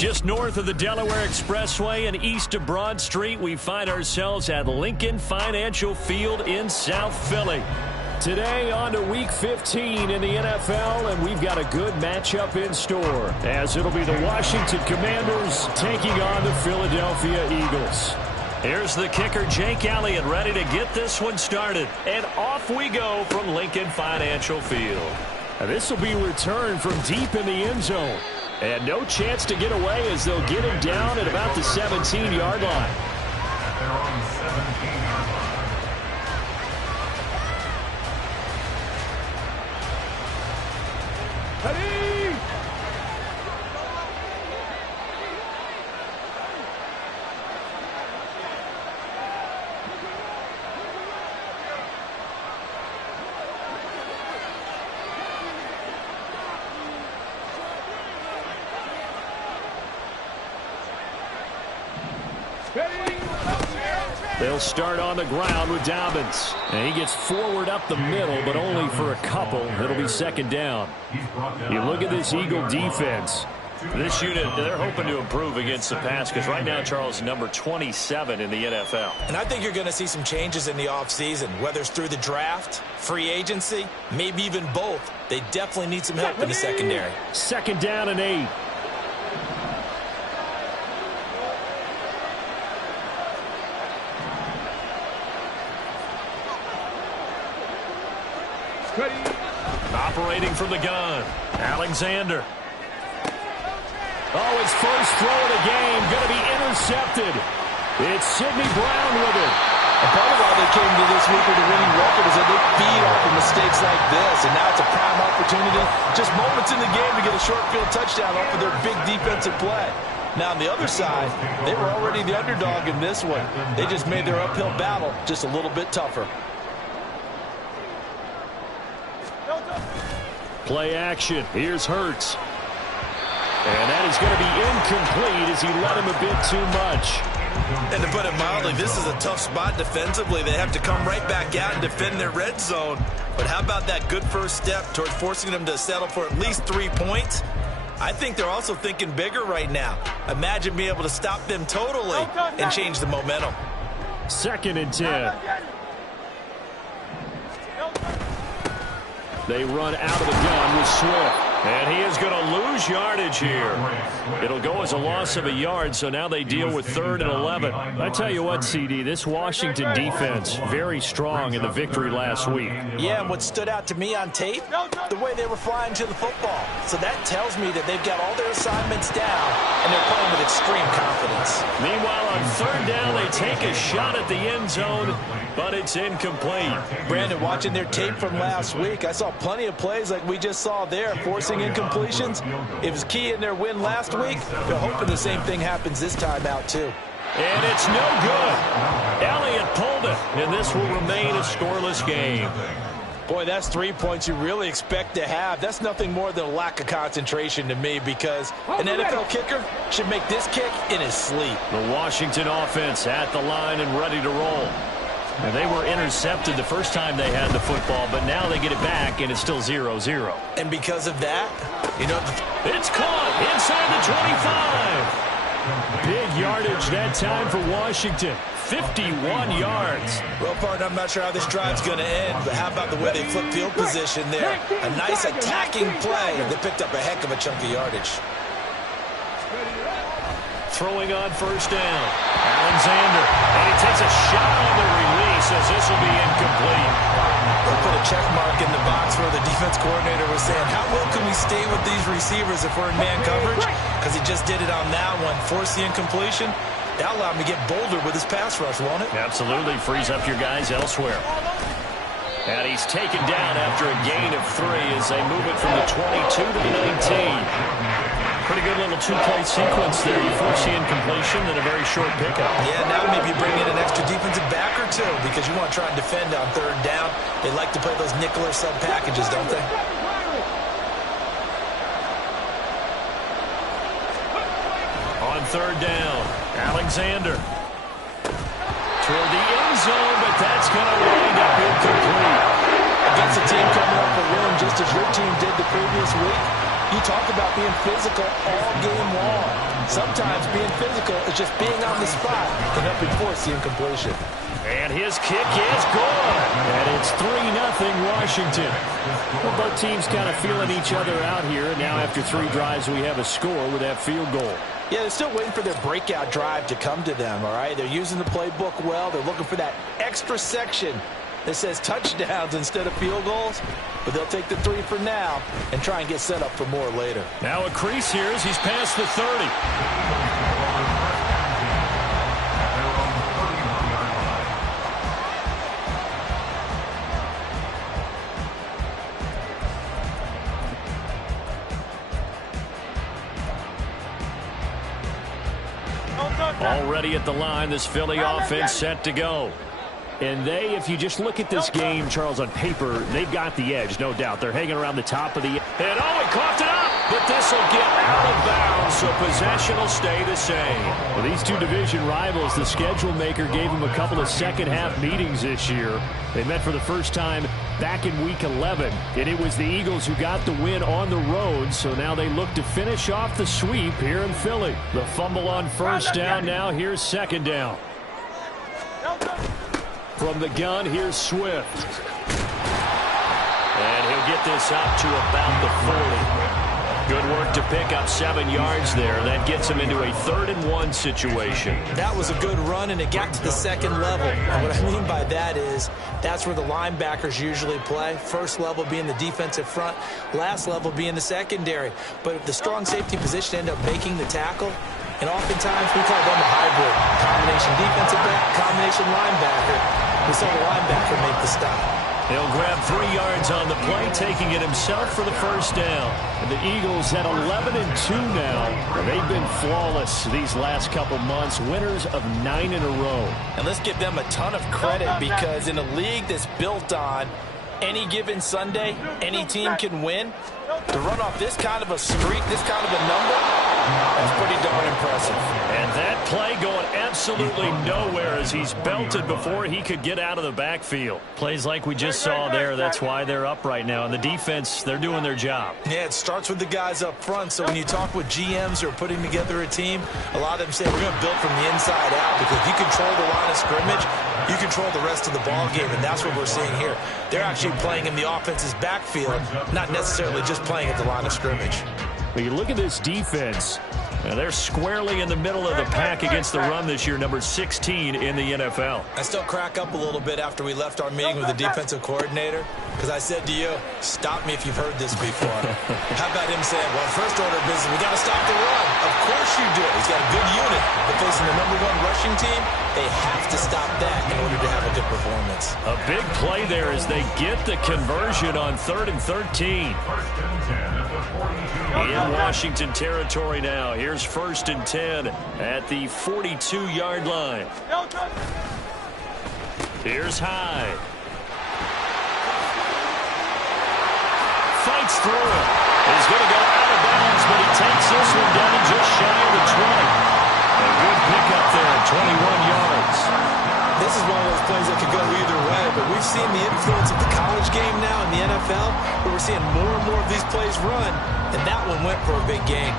Just north of the Delaware Expressway and east of Broad Street, we find ourselves at Lincoln Financial Field in South Philly. Today on to Week 15 in the NFL, and we've got a good matchup in store, as it'll be the Washington Commanders taking on the Philadelphia Eagles. Here's the kicker, Jake Elliott, ready to get this one started. And off we go from Lincoln Financial Field. This will be returned from deep in the end zone. And no chance to get away as they'll get him down at about the 17-yard line. They're on the 17-yard line. Ready? They'll start on the ground with Dobbins. And he gets forward up the middle, but only for a couple. It'll be second down. You look at this Eagle defense. This unit, they're hoping to improve against the pass because right now, Charles, number 27 in the NFL. And I think you're going to see some changes in the offseason, whether it's through the draft, free agency, maybe even both. They definitely need some help in the secondary. Second down and 8. Ready? Operating from the gun, Alexander. Oh, his first throw of the game going to be intercepted. It's Sidney Brown with it. And part of why they came to this week with a winning record is that they feed off of mistakes like this, and now it's a prime opportunity, just moments in the game to get a short field touchdown off of their big defensive play. Now, on the other side, they were already the underdog in this one. They just made their uphill battle just a little bit tougher. Play action. Here's Hurts. And that is going to be incomplete as he let him a bit too much. And to put it mildly, this is a tough spot defensively. They have to come right back out and defend their red zone. But how about that good first step towards forcing them to settle for at least 3 points? I think they're also thinking bigger right now. Imagine being able to stop them totally and change the momentum. Second and 10. They run out of the gun with Swift. And he is going to lose yardage here. It'll go as a loss of a yard, so now they deal with 3rd and 11. I tell you what, CD, this Washington defense, very strong in the victory last week. Yeah, and what stood out to me on tape, the way they were flying to the football. So that tells me that they've got all their assignments down, and they're playing with extreme confidence. Meanwhile, on 3rd down, they take a shot at the end zone, but it's incomplete. Brandon, watching their tape from last week, I saw plenty of plays like we just saw there, forcing incompletions. It was key in their win last week. They're hoping the same thing happens this time out, too. And it's no good. Elliott pulled it, and this will remain a scoreless game. Boy, that's 3 points you really expect to have. That's nothing more than a lack of concentration to me, because an NFL kicker should make this kick in his sleep. The Washington offense at the line and ready to roll. And they were intercepted the first time they had the football, but now they get it back, and it's still 0-0. And because of that, you know, it's caught inside the 25. Big yardage that time for Washington. 51 yards. Well, partner, I'm not sure how this drive's going to end, but how about the way they flip field position there? A nice attacking play. They picked up a heck of a chunk of yardage. Throwing on 1st down. Alexander. And he takes a shot on the release as this will be incomplete. They'll put a check mark in the box where the defense coordinator was saying, how well can we stay with these receivers if we're in man coverage? Because he just did it on that one. Force the incompletion. That allowed him to get bolder with his pass rush, won't it? Absolutely. Frees up your guys elsewhere. And he's taken down after a gain of 3 as they move it from the 22 to the 19. Pretty good little 2-play sequence there. You force the incompletion and a very short pickup. Yeah, now maybe you bring in an extra defensive back or two because you want to try and defend on 3rd down. They like to play those nickel or sub packages, don't they? On 3rd down, Alexander. Toward the end zone, but that's going to wind up incomplete. Against a team coming up a win just as your team did the previous week, You talk about being physical all game long. Sometimes being physical is just being on the spot and helping force the incompletion. And his kick is good. And it's 3-0 Washington. Well, both teams kind of feeling each other out here. Now after 3 drives, we have a score with that field goal. Yeah, they're still waiting for their breakout drive to come to them, all right? They're using the playbook well. They're looking for that extra section that says touchdowns instead of field goals. But they'll take the 3 for now and try and get set up for more later. Now a crease here as he's past the 30. Already at the line, this Philly offense set to go. And they, if you just look at this game, Charles, on paper, they've got the edge, no doubt. They're hanging around the top of the... And oh, he coughed it up! But this will get out of bounds, so possession will stay the same. Well, these two division rivals, the schedule maker gave them a couple of second-half meetings this year. They met for the first time back in Week 11, and it was the Eagles who got the win on the road, so now they look to finish off the sweep here in Philly. The fumble on first down now. Here's second down. From the gun, here's Swift. And he'll get this up to about the 40. Good work to pick up 7 yards there. That gets him into a 3rd-and-1 situation. That was a good run, and it got to the second level. And what I mean by that is that's where the linebackers usually play. First level being the defensive front, last level being the secondary. But if the strong safety position ended up making the tackle, and oftentimes we call them a hybrid. Combination defensive back, combination linebacker. We saw the linebacker make the stop. He'll grab 3 yards on the play, taking it himself for the first down. And the Eagles at 11-2 now. They've been flawless these last couple months, winners of 9 in a row. And let's give them a ton of credit because in a league that's built on any given Sunday, any team can win. To run off this kind of a streak, this kind of a number, that's pretty darn impressive. And that play going absolutely nowhere as he's belted before he could get out of the backfield. Plays like we just saw there, that's why they're up right now. And the defense, they're doing their job. Yeah, it starts with the guys up front. So when you talk with GMs who are putting together a team, a lot of them say we're going to build from the inside out because if you control the line of scrimmage, you control the rest of the ball game, and that's what we're seeing here. They're actually playing in the offense's backfield, not necessarily just playing at the line of scrimmage. When you look at this defense, they're squarely in the middle of the pack against the run this year, number 16 in the NFL. I still crack up a little bit after we left our meeting with the defensive coordinator because I said to you, stop me if you've heard this before. How about him saying, well, first order of business, we got to stop the run. Of course you do. He's got a good unit, but facing the number 1 rushing team, they have to stop that in order to have a good performance. A big play there as they get the conversion on 3rd and 13. In Washington territory now. Here's 1st and 10 at the 42-yard line. Here's Hyde. Fights through it. He's going to go out of bounds, but he takes this one down just shy of the 20. A good pickup there, 21 yards. This is one of those plays that could go either way, but we've seen the influence of the college game now in the NFL, where we're seeing more and more of these plays run, and that one went for a big gain.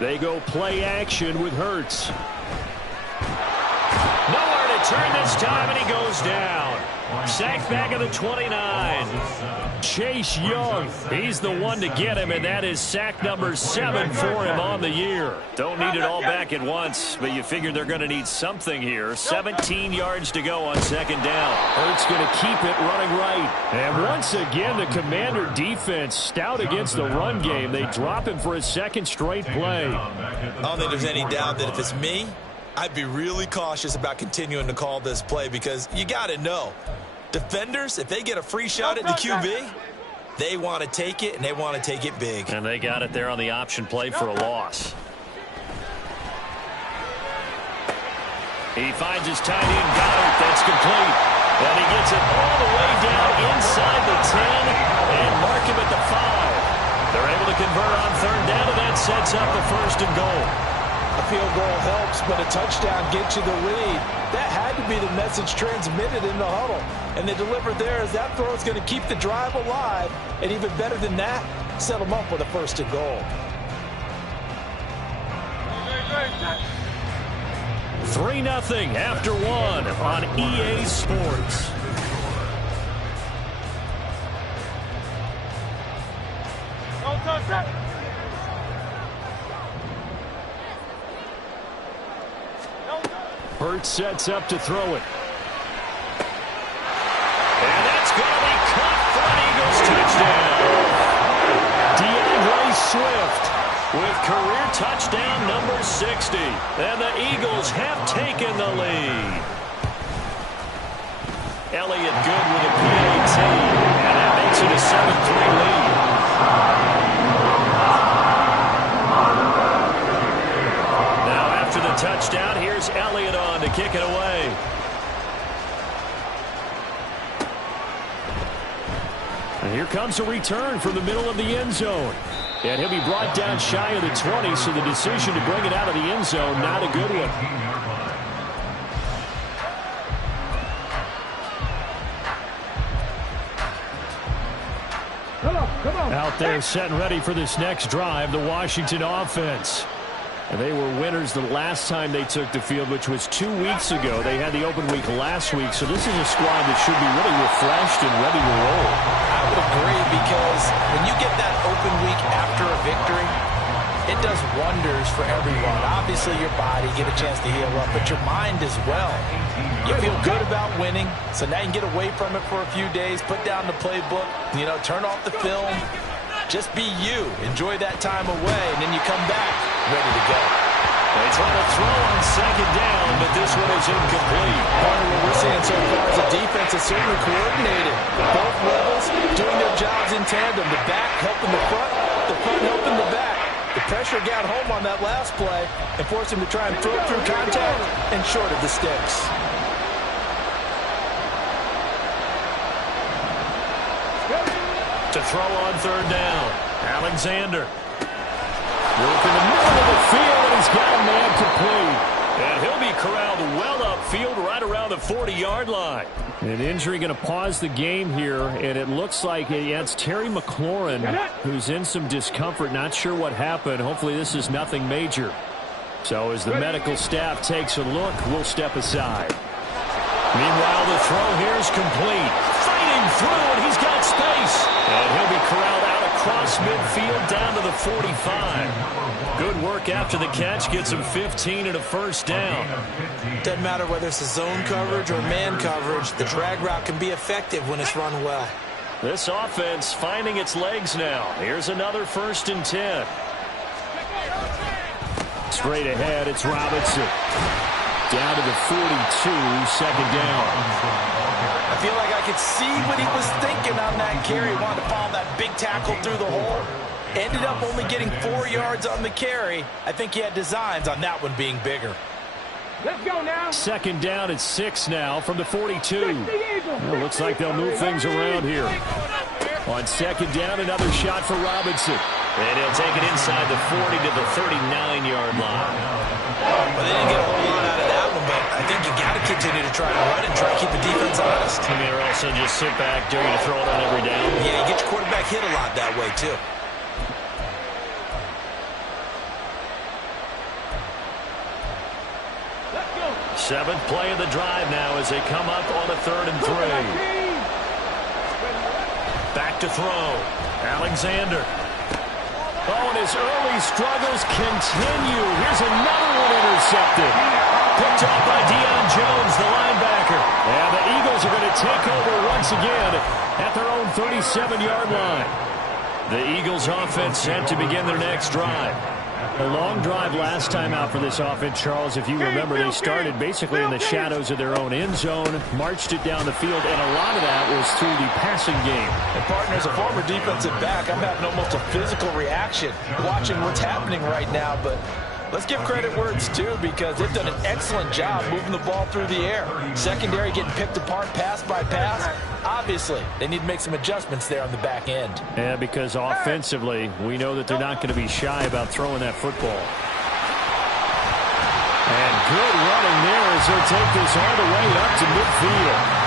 They go play action with Hurts. Nowhere to turn this time, and he goes down. Sacked back at the 29. Chase Young, he's the one to get him, and that is sack number 7 for him on the year. Don't need it all back at once, but you figure they're going to need something here. 17 yards to go on 2nd down. Hurts going to keep it running right. And once again, the Commander defense stout against the run game. They drop him for his 2nd straight play. I don't think there's any doubt that if it's me, I'd be really cautious about continuing to call this play because you got to know, defenders, if they get a free shot at the QB, they want to take it, and they want to take it big. And they got it there on the option play for a loss. He finds his tight end, Goddard. That's complete. And he gets it all the way down inside the 10 and mark him at the 5. They're able to convert on 3rd down, and that sets up the 1st and goal. A field goal helps, but a touchdown gets you the lead. That had to be the message transmitted in the huddle. And they delivered there as that throw is going to keep the drive alive. And even better than that, set them up with a first and goal. 3-0 after one on EA Sports. Hurts sets up to throw it. And that's going to be caught for an Eagles touchdown. DeAndre Swift with career touchdown number 60. And the Eagles have taken the lead. Elliott good with a PAT. And that makes it a 7-3 lead. Now after the touchdown, here's Elliott on to kick it away. And here comes a return from the middle of the end zone. And he'll be brought down shy of the 20, so the decision to bring it out of the end zone, not a good one. Come on. Out there setting ready for this next drive, the Washington offense. And they were winners the last time they took the field, which was 2 weeks ago. They had the open week last week, so this is a squad that should be really refreshed and ready to roll. I would agree, because when you get that open week after a victory, it does wonders for everyone. Obviously, your body get a chance to heal up, but your mind as well. You feel good about winning, so now you can get away from it for a few days, put down the playbook, turn off the film. Just be you. Enjoy that time away, and then you come back ready to go. They try to throw on second down, but this one is incomplete. Part of what we're seeing so far is the defense is certainly coordinated. Both levels doing their jobs in tandem. The back helping the front helping the back. The pressure got home on that last play and forced him to try and throw through contact and short of the sticks. To throw on third down, Alexander. Work in the middle of the field, and he's got a man complete. And he'll be corralled well upfield right around the 40-yard line. An injury going to pause the game here, and it looks like it's Terry McLaurin who's in some discomfort. Not sure what happened. Hopefully this is nothing major. So as the medical staff takes a look, we'll step aside. Meanwhile, the throw here is complete. Fighting through, and he's got space. And he'll be corralled out across midfield down to the 45. Good work after the catch. Gets him 15 and a first down. Doesn't matter whether it's a zone coverage or man coverage. The drag route can be effective when it's run well. This offense finding its legs now. Here's another 1st and 10. Straight ahead, it's Robinson. Down to the 42, second down. I feel like I could see what he was thinking on that carry. He wanted to follow that big tackle through the hole. Ended up only getting 4 yards on the carry. I think he had designs on that one being bigger. Let's go now. Second down at 6 now from the 42. Well, looks like they'll move things around here. On second down, another shot for Robinson. And he'll take it inside the 40 to the 39-yard line. Well, they didn't get a whole lot out of that one, but I think you got to continue to try to run and try to keep the defense honest. I mean, or also just sit back, dare you to throw it on every down. Yeah, you get your quarterback hit a lot that way, too. Seventh play of the drive now as they come up on a 3rd and 3. Back to throw. Alexander. Oh, and his early struggles continue. Here's another one intercepted. Picked off by Deion Jones, the linebacker. And the Eagles are going to take over once again at their own 37-yard line. The Eagles offense set to begin their next drive. A long drive last time out for this offense, Charles. If you remember, they started basically in the shadows of their own end zone, marched it down the field, and a lot of that was through the passing game. And, partner, as a former defensive back, I'm having almost a physical reaction watching what's happening right now. But let's give credit where it's due, because they've done an excellent job moving the ball through the air. Secondary getting picked apart pass by pass. Obviously, they need to make some adjustments there on the back end. Yeah, because offensively, we know that they're not going to be shy about throwing that football. good running there as they'll take this all the way up to midfield.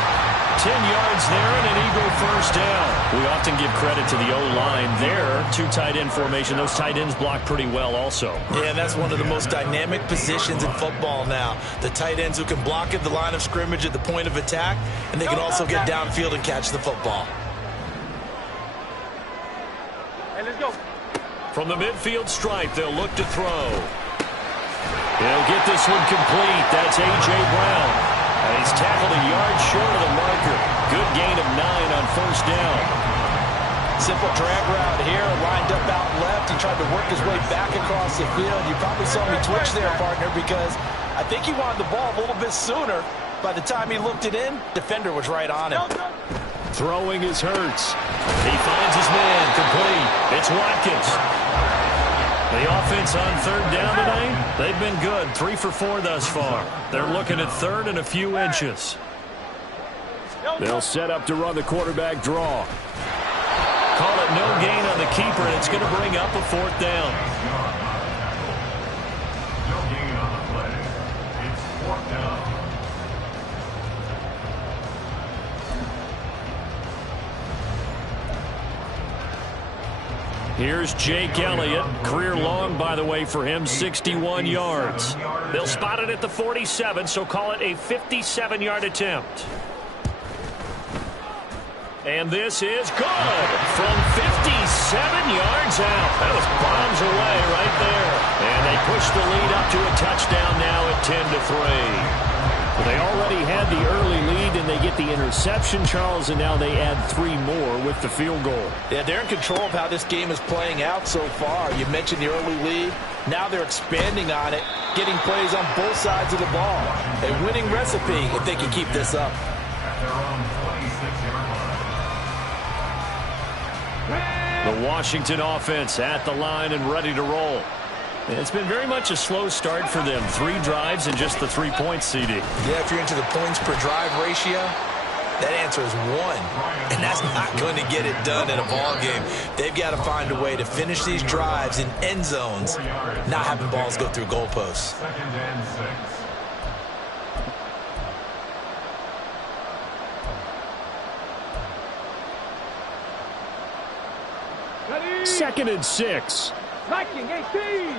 10 yards there and an Eagle first down. We often give credit to the O-line there. Two tight end formation. Those tight ends block pretty well also. Yeah, and that's one of the most dynamic positions in football now. The tight ends who can block at the line of scrimmage at the point of attack, and they can also get downfield and catch the football. Hey, let's go. From the midfield stripe, they'll look to throw. They'll get this one complete. That's A.J. Brown. And he's tackled a yard short of the marker. Good gain of 9 on first down. Simple drag route here, lined up out left. He tried to work his way back across the field. You probably saw me twitch there, partner, because I think he wanted the ball a little bit sooner. By the time he looked it in, defender was right on him. Throwing is Hurts. He finds his man complete. It's Watkins. The offense on third down today, they've been good. 3 for 4 thus far. They're looking at third and a few inches. They'll set up to run the quarterback draw. Call it no gain on the keeper, and it's going to bring up a fourth down. No gain on the play. It's fourth down. Here's Jake Elliott. Career long, by the way, for him, 61 yards. They'll spot it at the 47, so call it a 57-yard attempt. And this is good from 57 yards out. That was bombs away right there. And they push the lead up to a touchdown now at 10-3. Well, they already had the early lead, and they get the interception, Charles, and now they add 3 more with the field goal. Yeah, they're in control of how this game is playing out so far. You mentioned the early lead. Now they're expanding on it, getting plays on both sides of the ball. A winning recipe if they can keep this up. At their own 26-yard line. The Washington offense at the line and ready to roll. It's been very much a slow start for them. 3 drives and just the 3 points, CD. Yeah, if you're into the points per drive ratio, that answer is 1. And that's not going to get it done in a ball game. They've got to find a way to finish these drives in end zones, not having balls go through goalposts. Second and 6. Second and 6. Viking 18.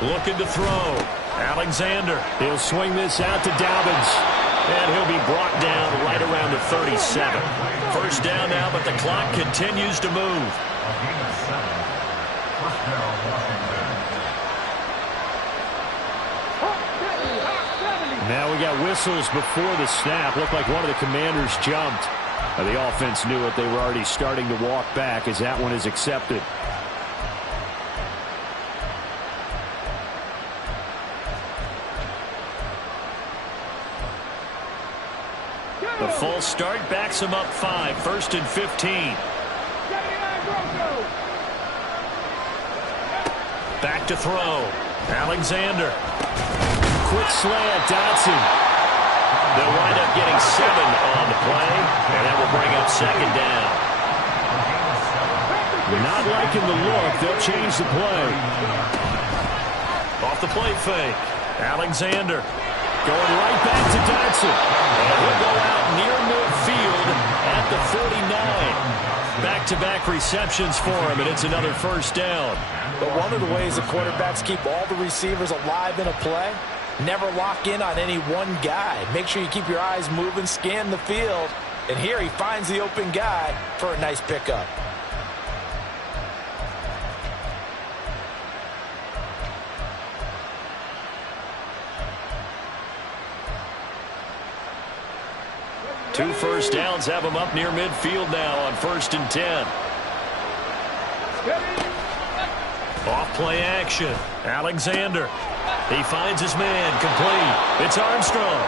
Looking to throw. Alexander. He'll swing this out to Dobbins. And he'll be brought down right around the 37. First down now, but the clock continues to move. A gain of 7. First down, Washington. Now we got whistles before the snap. Looked like one of the commanders jumped. The offense knew it. They were already starting to walk back as that one is accepted. The false start backs him up 5. First and 15. Back to throw. Alexander. Quick slant, Dotson. They'll wind up getting 7 on the play, and that will bring up second down. Not liking the look. They'll change the play. Off the play fake. Alexander going right back to Dotson. And he'll go out near midfield at the 49. Back-to-back receptions for him, and it's another first down. But one of the ways the quarterbacks keep all the receivers alive in a play, never lock in on any one guy. Make sure you keep your eyes moving, scan the field. And here he finds the open guy for a nice pickup. Two first downs have him up near midfield now on 1st and 10. Off play action. Alexander. He finds his man complete. It's Armstrong.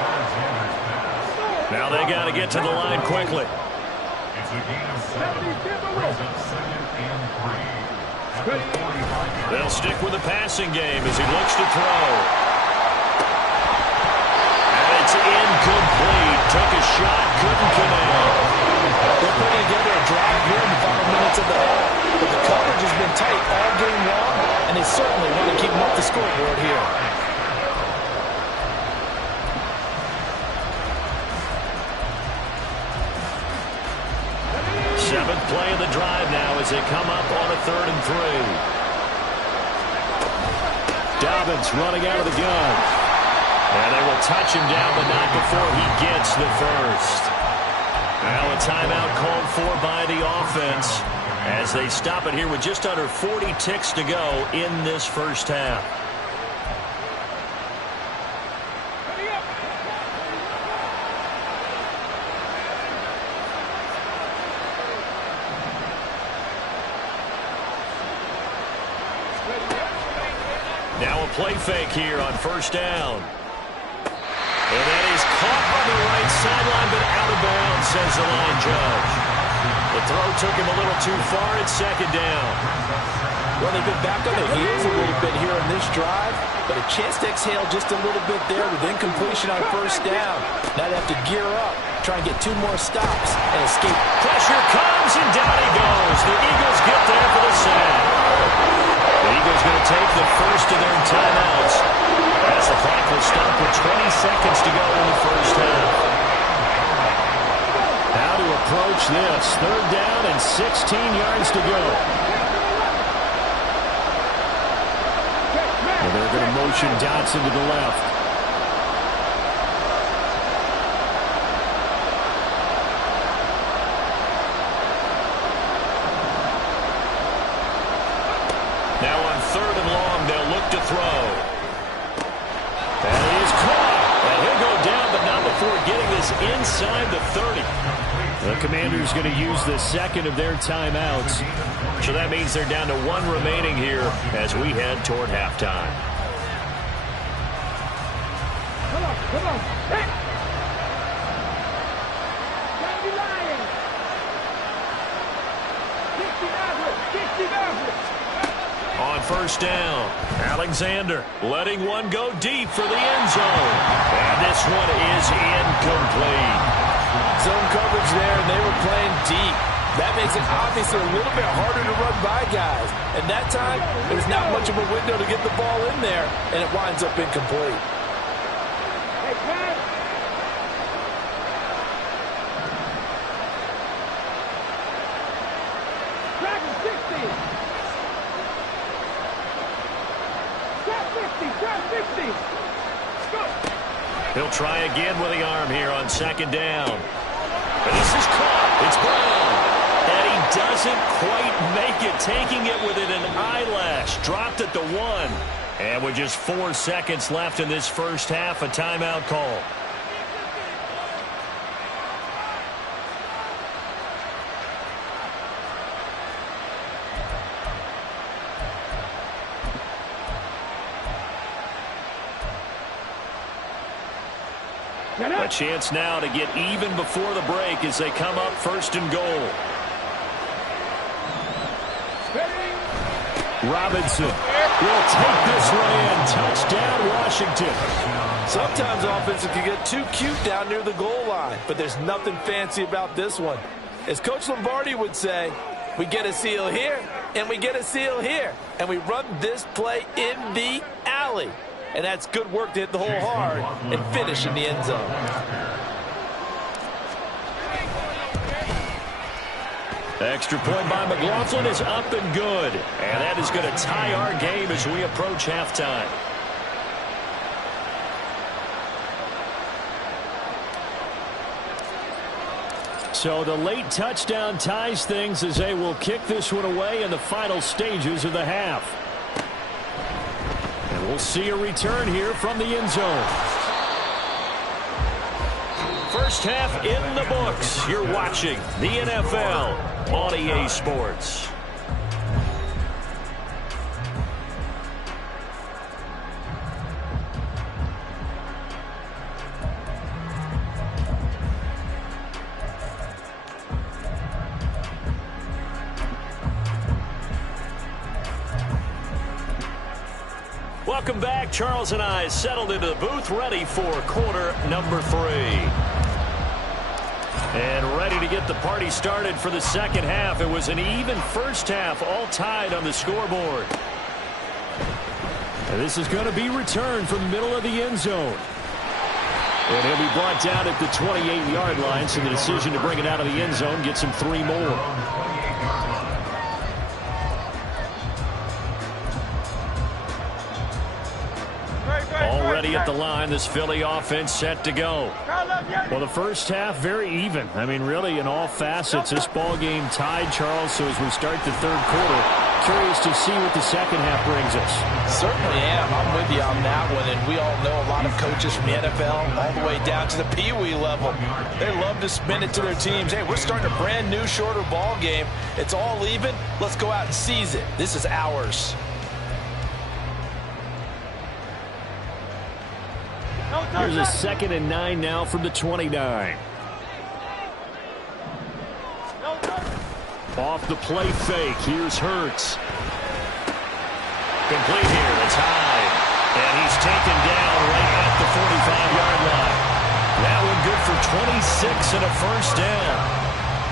Now they got to get to the line quickly. It's a gain of 7. Brings up second and 3. At the 45. They'll stick with the passing game as he looks to throw. And it's incomplete. Took a shot, couldn't connect. They're putting together a drive here in the final minutes of the half. But the coverage has been tight all game long, and they certainly want to keep them off the scoreboard here. Seventh play of the drive now as they come up on a 3rd and 3. Dobbins running out of the gun. And they will touch him down, but not before he gets the first. Now a timeout called for by the offense as they stop it here with just under 40 ticks to go in this first half. Now a play fake here on 1st down. And that is caught on the right sideline, but out of bounds, says the line judge. The throw took him a little too far at 2nd down. Well, they've been back on their heels a little bit here in this drive, but a chance to exhale just a little bit there with incompletion on 1st down. Now they have to gear up, try and get 2 more stops, and escape. Pressure comes, and down he goes. The Eagles get there for the sack. The Eagles going to take the first of their timeouts as the clock will stop with 20 seconds to go in the first half. How to approach this. 3rd down and 16 yards to go. And they're going to motion Dotson to the left. Now on 3rd and long, they'll look to throw. That is caught. And he'll go down, but not before getting this inside the 30. The Commanders going to use the 2nd of their timeouts. So that means they're down to 1 remaining here as we head toward halftime. Come on, come on. Hey! Gotta be lying. 60 Maverick. On 1st down, Alexander letting one go deep for the end zone. And this one is incomplete. Zone coverage there, and they were playing deep. That makes it obviously a little bit harder to run by guys. And that time, there's not much of a window to get the ball in there, and it winds up incomplete. Hey, Pat. Dragon 60. Grab 50. Go. He'll try again with the arm here on 2nd down. And this is caught. It's Brown. And he doesn't quite make it, taking it within an eyelash. Dropped at the 1. And with just 4 seconds left in this first half, a timeout call. A chance now to get even before the break as they come up 1st and goal. Robinson will take this one in. Touchdown, Washington. Sometimes offenses can get too cute down near the goal line, but there's nothing fancy about this one. As Coach Lombardi would say, we get a seal here, and we get a seal here, and we run this play in the alley. And that's good work to hit the hole hard and finish in the end zone. Extra point by McLaughlin is up and good. And that is going to tie our game as we approach halftime. So the late touchdown ties things as they will kick this one away in the final stages of the half. And we'll see a return here from the end zone. First half in the books. You're watching the NFL on EA Sports. Welcome back. Charles and I settled into the booth, ready for quarter number 3. And ready to get the party started for the second half. It was an even first half, all tied on the scoreboard. And this is going to be returned from the middle of the end zone. And he'll be brought down at the 28-yard line, so the decision to bring it out of the end zone gets him 3 more. Already at the line, this Philly offense set to go. Well, the first half, very even. I mean, really, in all facets, this ball game tied, Charles. So as we start the third quarter, curious to see what the second half brings us. Certainly am. I'm with you on that one. And we all know a lot of coaches from the NFL all the way down to the Pee-wee level. They love to spin it to their teams. Hey, we're starting a brand new, shorter ball game. It's all even. Let's go out and seize it. This is ours. Here's a 2nd and 9 now from the 29. Off the play fake. Here's Hurts. Complete here. It's high. And he's taken down right at the 45-yard line. That one good for 26 and a first down.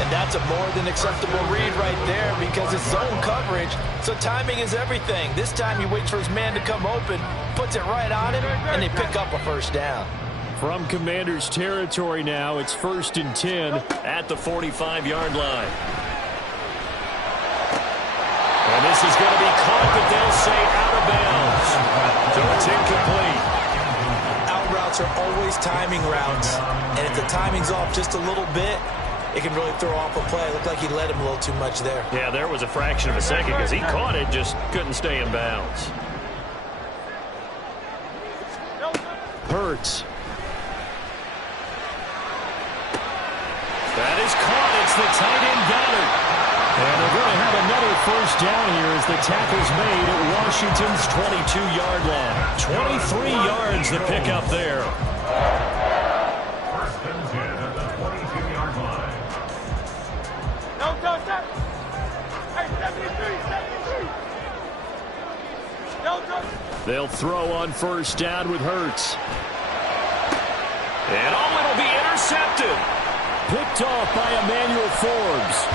And that's a more than acceptable read right there because it's zone coverage, so timing is everything. This time he waits for his man to come open, puts it right on him, and they pick up a first down. From Commanders territory now, it's 1st and 10 at the 45-yard line. And this is going to be caught, but they'll say out of bounds. So it's incomplete. Out routes are always timing routes, and if the timing's off just a little bit, it can really throw off a play. It looked like he led him a little too much there. Yeah, there was a fraction of a second because he caught it, just couldn't stay in bounds. Hurts. That is caught. It's the tight end Goddard. And they're going to have another first down here as the tackle's made at Washington's 22-yard line. 23 yards the pickup there. First and 10 at the 22-yard line. They'll throw on first down with Hurts. And it'll be intercepted. Picked off by Emmanuel Forbes.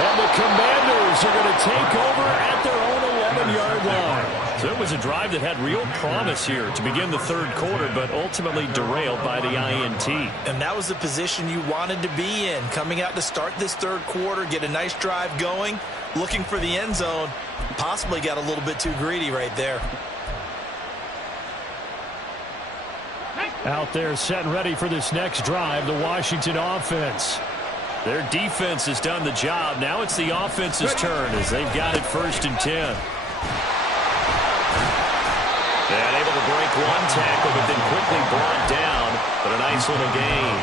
And the Commanders are going to take over at their own 11-yard line. So it was a drive that had real promise here to begin the third quarter, but ultimately derailed by the INT. And that was the position you wanted to be in. Coming out to start this third quarter, get a nice drive going, looking for the end zone. Possibly got a little bit too greedy right there. Out there set and ready for this next drive, the Washington offense. Their defense has done the job. Now it's the offense's turn as they've got it 1st and 10. And able to break one tackle, but then quickly brought down. But a nice little gain.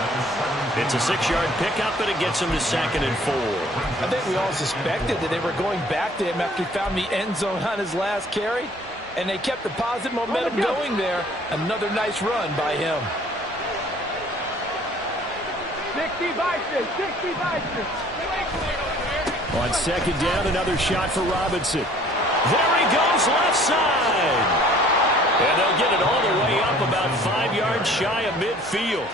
It's a 6-yard pickup, and it gets him to 2nd and 4. I think we all suspected that they were going back to him after he found the end zone on his last carry. And they kept the positive momentum going there. Another nice run by him. 60 Bison, 60 Bison. On 2nd down, another shot for Robinson. There he goes, left side. And they'll get it all the way up about 5 yards shy of midfield.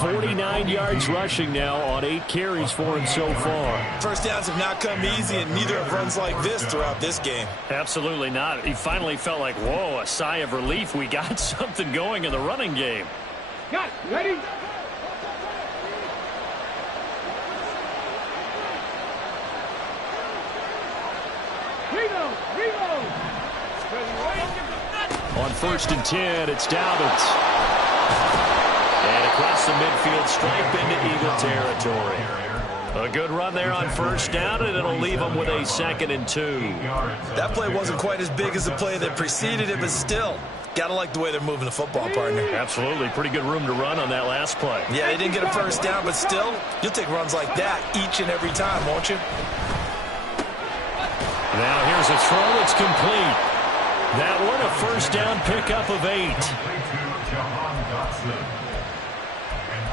49 yards rushing now on 8 carries for him so far. First downs have not come easy, and neither have runs like this throughout this game. Absolutely not. He finally felt like, whoa, a sigh of relief. We got something going in the running game. Got it. Ready? On 1st and 10, it's Dobbins. And across the midfield stripe into Eagle territory. A good run there on 1st down, and it'll leave them with a 2nd and 2. That play wasn't quite as big as the play that preceded it, but still, gotta like the way they're moving the football, partner. Absolutely. Pretty good room to run on that last play. Yeah, they didn't get a first down, but still, you'll take runs like that each and every time, won't you? Now here's a throw. It's complete. That one, a first down pickup of 8. An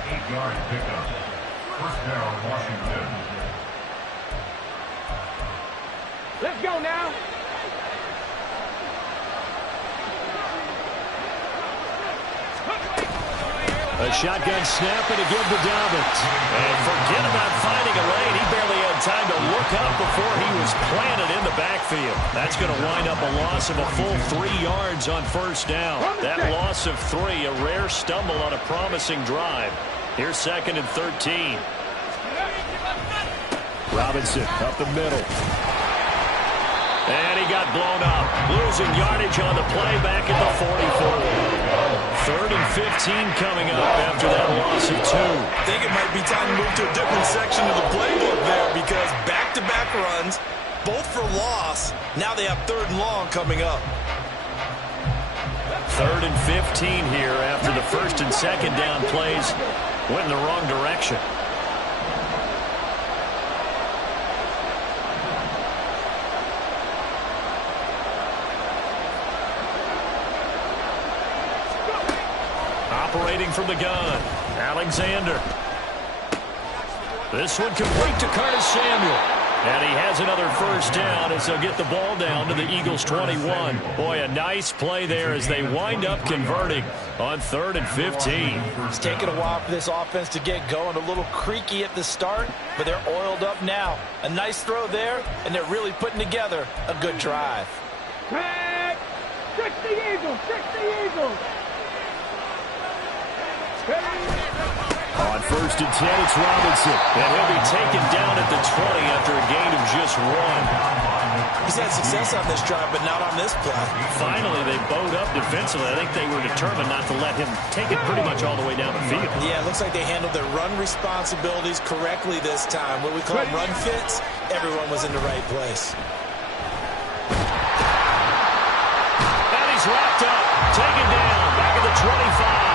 8-yard pickup. First down, Washington. Let's go now. A shotgun snap and a give to Dobbins. And forget about finding a lane. He barely had time to look up before he was planted in the backfield. That's going to wind up a loss of a full 3 yards on first down. That loss of 3, a rare stumble on a promising drive. Here's 2nd and 13. Robinson up the middle. And he got blown up. Losing yardage on the play back at the 44. 3rd and 15 coming up after that loss of 2. I think it might be time to move to a different section of the playbook there because back-to-back runs, both for loss. Now they have 3rd and long coming up. 3rd and 15 here after the 1st and 2nd down plays went in the wrong direction. Operating from the gun, Alexander. This one complete to Curtis Samuel. And he has another first down as they'll get the ball down to the Eagles' 21. Boy, a nice play there as they wind up converting on 3rd and 15. It's taken a while for this offense to get going. A little creaky at the start, but they're oiled up now. A nice throw there, and they're really putting together a good drive. Tag! 60 Eagles! 60 Eagles! On 1st and 10, it's Robinson. And he'll be taken down at the 20 after a gain of just 1. He's had success on this drive, but not on this play. Finally, they bowed up defensively. I think they were determined not to let him take it pretty much all the way down the field. Yeah, it looks like they handled their run responsibilities correctly this time. What we call run fits, everyone was in the right place. And he's wrapped up, taken down, back at the 25.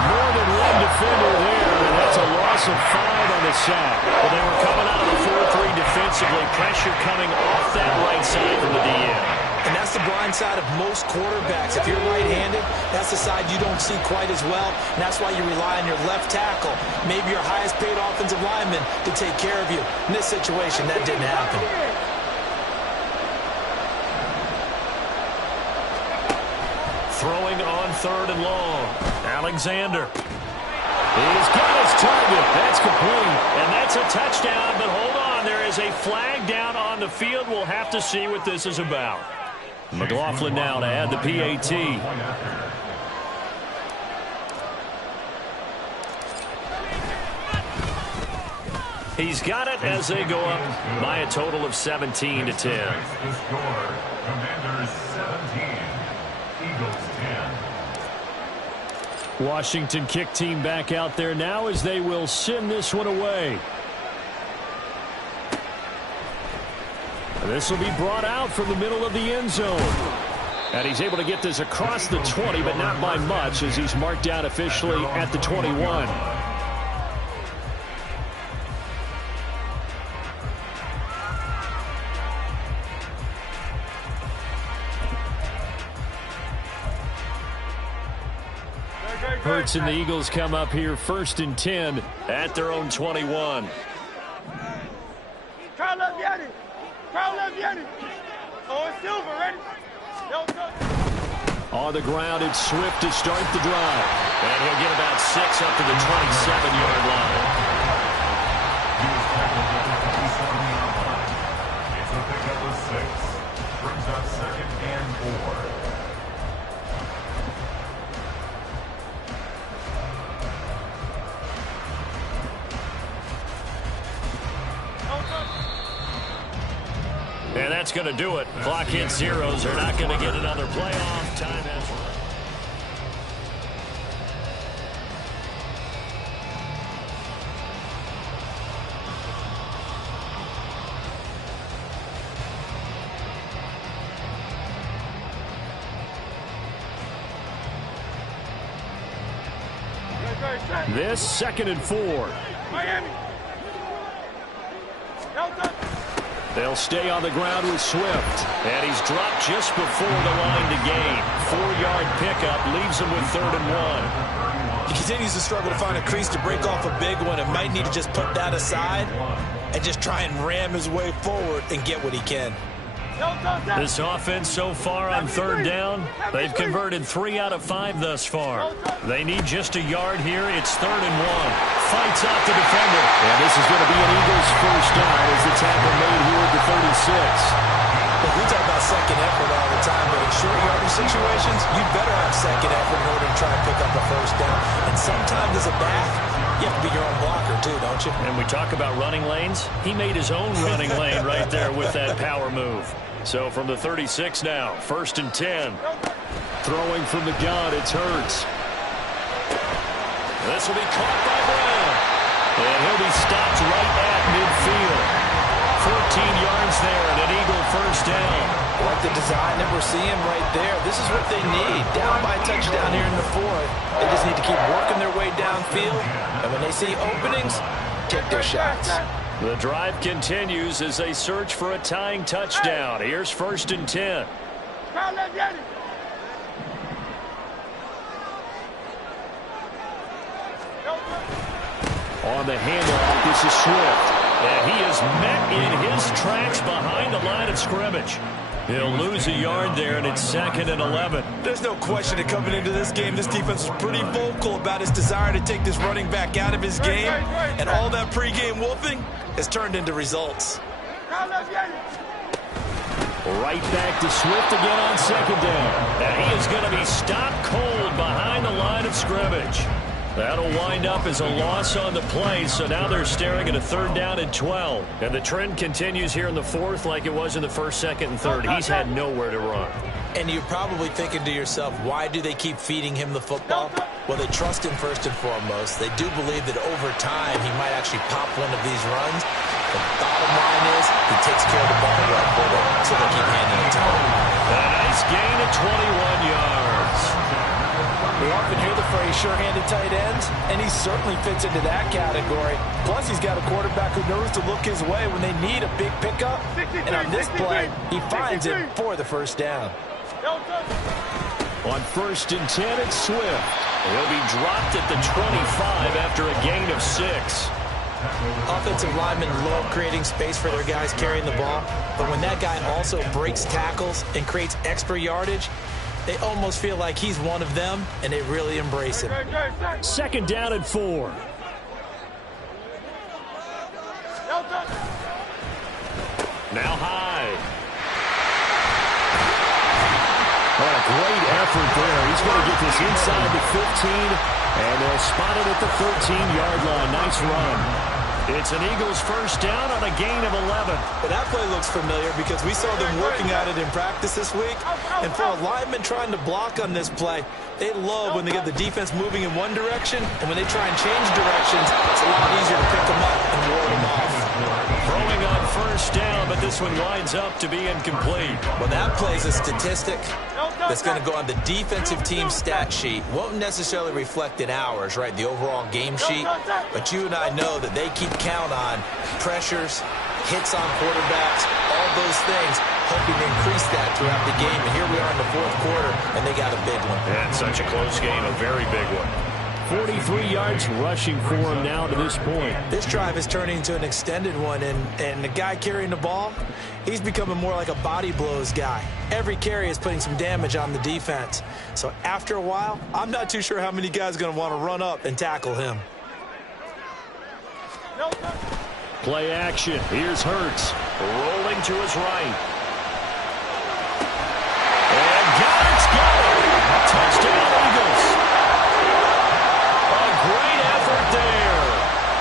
More than one defender there, and that's a loss of 5 on the sack. Well, they were coming out of the 4-3 defensively. Pressure coming off that right side from the DN. And that's the blind side of most quarterbacks. If you're right-handed, that's the side you don't see quite as well. And that's why you rely on your left tackle, maybe your highest-paid offensive lineman, to take care of you. In this situation, that didn't happen. Throwing on 3rd and long. Alexander. He's got his target. That's complete. And that's a touchdown. But hold on. There is a flag down on the field. We'll have to see what this is about. McLaughlin now to add the PAT. He's got it as they go up by a total of 17-10. The score, Commanders 17, Eagles 10. Washington kick team back out there now as they will send this one away. This will be brought out from the middle of the end zone. And he's able to get this across the 20, but not by much as he's marked down officially at the 21. Hurts and the Eagles come up here 1st and 10 at their own 21. Carl up, Yanni. Carl up, Yanni. Oh, it's Silver, ready? On the ground, it's Swift to start the drive. And he'll get about 6 up to the 27-yard line. It's a pickup of 6. Brings up 2nd and 4. And that's going to do it. Clock hits zeros. They're not going to get another playoff. Time has run. This 2nd and 4. Miami. Delta. They'll stay on the ground with Swift. And he's dropped just before the line to gain. 4-yard pickup leaves him with 3rd and 1. He continues to struggle to find a crease to break off a big one and might need to just put that aside and just try and ram his way forward and get what he can. This offense so far on third down, they've converted 3 out of 5 thus far. They need just a yard here. It's 3rd and 1. Fights off the defender. And this is going to be an Eagles first down as the tackle made here at the 36. Look, we talk about second effort all the time, but in short yardage situations, you better have second effort in order to try and pick up a first down. And sometimes as a back, you have to be your own blocker too, don't you? And we talk about running lanes. He made his own running lane right there with that power move. So from the 36 now, 1st and 10. Throwing from the gun, it's Hurts. This will be caught by Brown. And he'll be stopped right at midfield. 14 yards there and an Eagle first down. Like the design that we're seeing right there. This is what they need. Down by a touchdown here in the 4th. They just need to keep working their way downfield. And when they see openings, take their shots. The drive continues as they search for a tying touchdown. Here's 1st and 10. On the handoff, this is Swift. And he is met in his tracks behind the line of scrimmage. He'll lose a yard there, and it's 2nd and 11. There's no question that coming into this game, this defense was pretty vocal about his desire to take this running back out of his game. And all that pregame wolfing has turned into results. Right back to Swift again on 2nd down. And he is going to be stopped cold behind the line of scrimmage. That'll wind up as a loss on the play, so now they're staring at a 3rd down and 12. And the trend continues here in the 4th like it was in the 1st, 2nd, and 3rd. He's had nowhere to run. And you're probably thinking to yourself, why do they keep feeding him the football? Well, they trust him first and foremost. They do believe that over time he might actually pop one of these runs. The bottom line is he takes care of the ball well for them, so they keep handing it to him. A nice gain of 21 yards. We often hear the phrase sure-handed tight ends, and he certainly fits into that category. Plus, he's got a quarterback who knows to look his way when they need a big pickup. And on this play, he finds it for the first down. On 1st and 10, it's Swift. He'll be dropped at the 25 after a gain of 6. Offensive linemen love creating space for their guys carrying the ball, but when that guy also breaks tackles and creates extra yardage, they almost feel like he's one of them, and they really embrace him. 2nd down and 4. Now Hyde. Oh, great effort there. He's going to get this inside the 15, and they'll spot it at the 13-yard line. Nice run. It's an Eagles first down on a gain of 11. Well, that play looks familiar because we saw them working at it in practice this week. And for a lineman trying to block on this play, they love when they get the defense moving in one direction, and when they try and change directions, it's a lot easier to pick them up and ward them off. Throwing on first down, but this one winds up to be incomplete. Well, that plays a statistic that's going to go on the defensive team stat sheet. Won't necessarily reflect in ours, right, the overall game sheet. But you and I know that they keep count on pressures, hits on quarterbacks, all those things, hoping to increase that throughout the game. And here we are in the 4th quarter, and they got a big one. And such a close game, a very big one. 43 yards rushing for him now to this point. This drive is turning into an extended one, and the guy carrying the ball, he's becoming more like a body blows guy. Every carry is putting some damage on the defense. So after a while, I'm not too sure how many guys are going to want to run up and tackle him. Play action. Here's Hurts. Rolling to his right. And Goddard's got it. Touchdown, Eagles. Great effort there.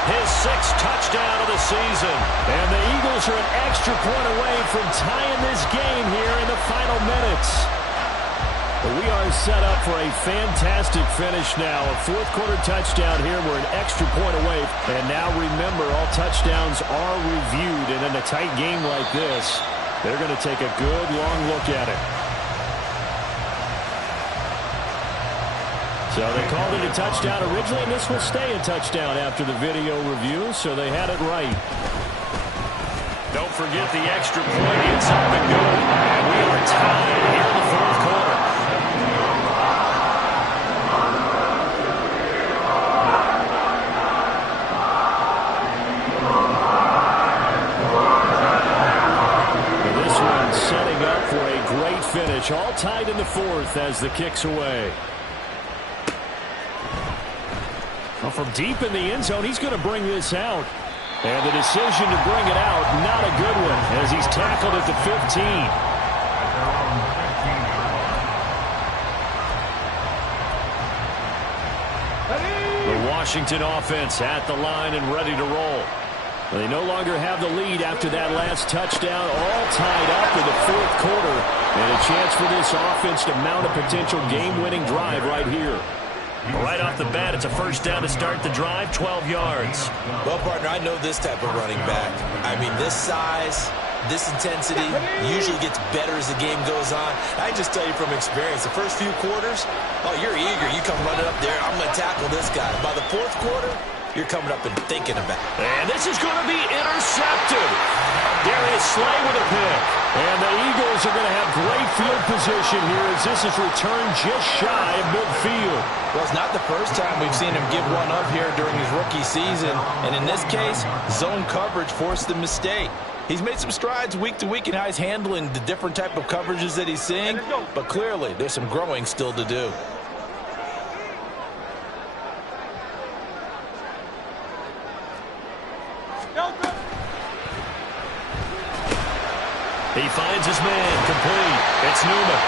His 6th touchdown of the season. And the Eagles are an extra point away from tying this game here in the final minutes. But we are set up for a fantastic finish now. A 4th quarter touchdown here. We're an extra point away. And now remember, all touchdowns are reviewed. And in a tight game like this, they're going to take a good long look at it. So they called it a touchdown originally, and this will stay a touchdown after the video review, so they had it right. Don't forget the extra point. It's up and good. And we are tied here in the 4th quarter. And this one setting finish. All tied in the fourth as the kick's away. Well, from deep in the end zone, he's going to bring this out. And the decision to bring it out, not a good one, as he's tackled at the 15. The Washington offense at the line and ready to roll. They no longer have the lead after that last touchdown, all tied up in the fourth quarter. And a chance for this offense to mount a potential game-winning drive right here. Right off the bat, it's a first down to start the drive, 12 yards. Well, partner, I know this type of running back. I mean, this size, this intensity usually gets better as the game goes on. I can just tell you from experience, the first few quarters, oh, you're eager. You come running up there, I'm going to tackle this guy. By the fourth quarter, you're coming up and thinking about it. And this is going to be intercepted. Darius Slay with a pick. And the Eagles are going to have great field position here as this is returned just shy of midfield. Well, it's not the first time we've seen him give one up here during his rookie season. And in this case, zone coverage forced the mistake. He's made some strides week to week in how he's handling the different type of coverages that he's seeing. But clearly, there's some growing still to do. He finds his man, complete. It's Newman.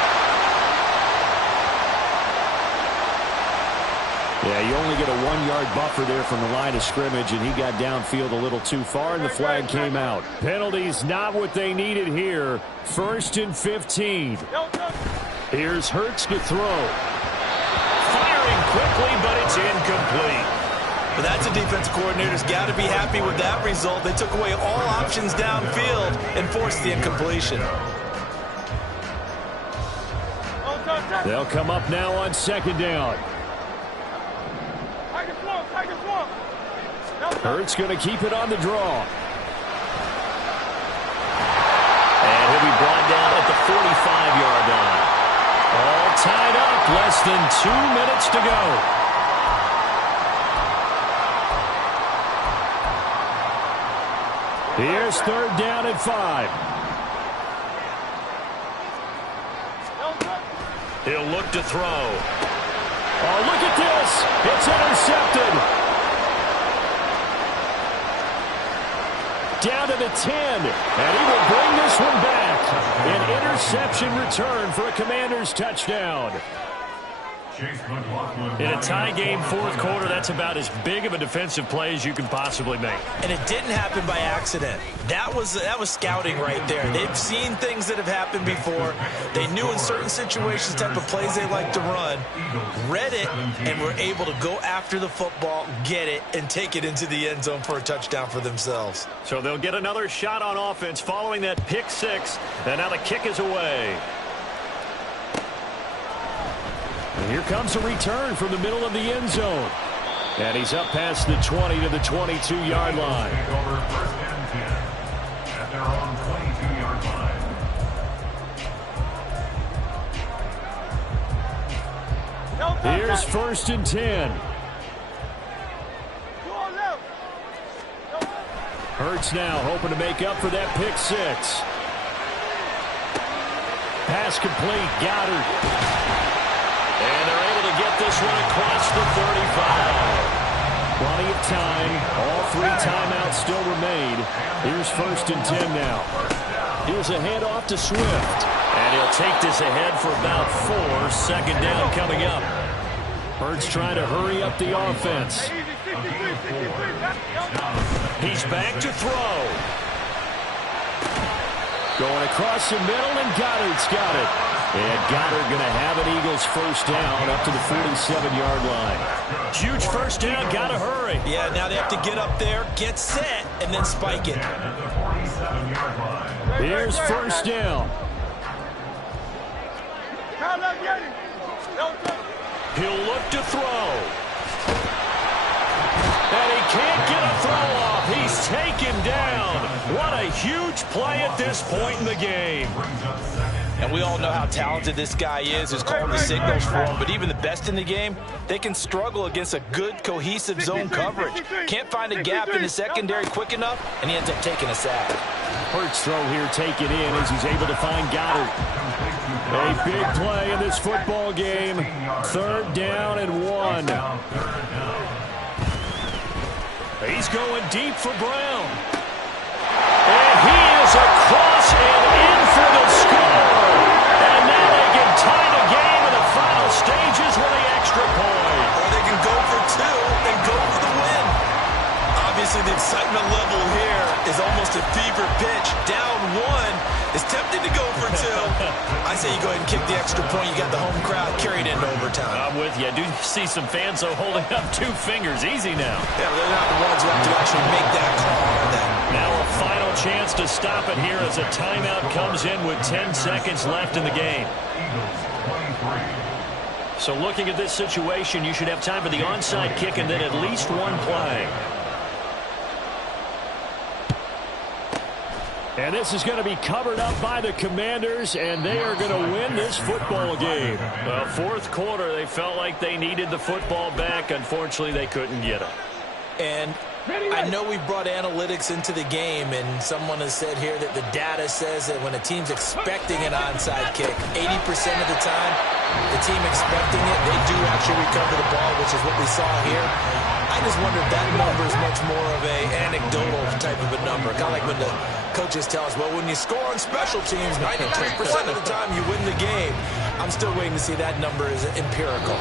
Yeah, you only get a 1-yard buffer there from the line of scrimmage, and he got downfield a little too far, and the flag came out. Penalties not what they needed here. 1st and 15. Here's Hurts to throw. Firing quickly, but it's incomplete. But that's a defense coordinator's got to be happy with that result. They took away all options downfield and forced the incompletion. They'll come up now on 2nd down. Hurts going to keep it on the draw. And he'll be brought down at the 45-yard line. All tied up, less than 2 minutes to go. Here's 3rd down and 5. He'll look to throw. Oh, look at this. It's intercepted. Down to the 10. And he will bring this one back. An interception return for a Commanders touchdown. In a tie game, 4th quarter, that's about as big of a defensive play as you can possibly make. And it didn't happen by accident. That was scouting right there. They've seen things that have happened before. They knew in certain situations the type of plays they like to run, read it, and were able to go after the football, get it, and take it into the end zone for a touchdown for themselves. So they'll get another shot on offense following that pick 6, and now the kick is away. And here comes a return from the middle of the end zone. And he's up past the 20 to the 22-yard line. Over 1st and 10 at their own 22-yard line. Here's 1st and 10. Hurts now hoping to make up for that pick 6. Pass complete. Goddard. And they're able to get this one across the 35. Plenty of time. All 3 timeouts still remain. Here's 1st and 10 now. Here's a handoff to Swift. And he'll take this ahead for about 4. 2nd down coming up. Hurts trying to hurry up the offense. He's back to throw. Going across the middle, and Goddard's got it. And Goddard going to have an Eagles 1st down up to the 47-yard line. Huge 1st down, got to hurry. Yeah, now they have to get up there, get set, and then spike it. Here's 1st down. He'll look to throw. And he can't get a throw off. He's taken down. What a huge play at this point in the game. And we all know how talented this guy is, who's calling the signals for him. But even the best in the game, they can struggle against a good, cohesive zone coverage. Can't find a gap in the secondary quick enough, and he ends up taking a sack. Hurts throw here taken in as he's able to find Goddard. A big play in this football game. 3rd down and 1. He's going deep for Brown. And he is across and in for the score. And now they can tie the game in the final stages with the extra point. Or they can go for 2 and go for the win. Obviously, the excitement level here is almost a fever pitch. Down 1 is tempted to go for 2. I say you go ahead and kick the extra point. You got the home crowd carried into overtime. I'm with you. I do see some fans, though, holding up 2 fingers. Easy now. Yeah, they're not the ones who have to actually make that call on that. Now a final chance to stop it here as a timeout comes in with 10 seconds left in the game. So looking at this situation, you should have time for the onside kick and then at least 1 play. And this is going to be covered up by the Commanders, and they are going to win this football game. Well, 4th quarter, they felt like they needed the football back. Unfortunately, they couldn't get it. And I know we brought analytics into the game, and someone has said here that the data says that when a team's expecting an onside kick, 80% of the time, the team expecting it, they do actually recover the ball, which is what we saw here. I just wonder if that number is much more of a anecdotal type of a number. Kind of like when the coaches tell us, well, when you score on special teams, 93% of the time you win the game. I'm still waiting to see that number is empirical.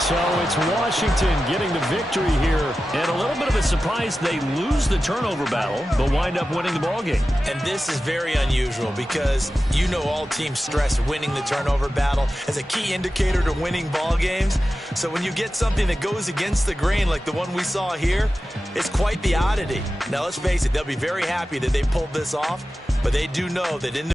So it's Washington getting the victory here. And a little bit of a surprise, they lose the turnover battle, but wind up winning the ballgame. And this is very unusual because you know all teams stress winning the turnover battle as a key indicator to winning ball games. So when you get something that goes against the grain like the one we saw here, it's quite the oddity. Now let's face it, they'll be very happy that they pulled this off, but they do know that in the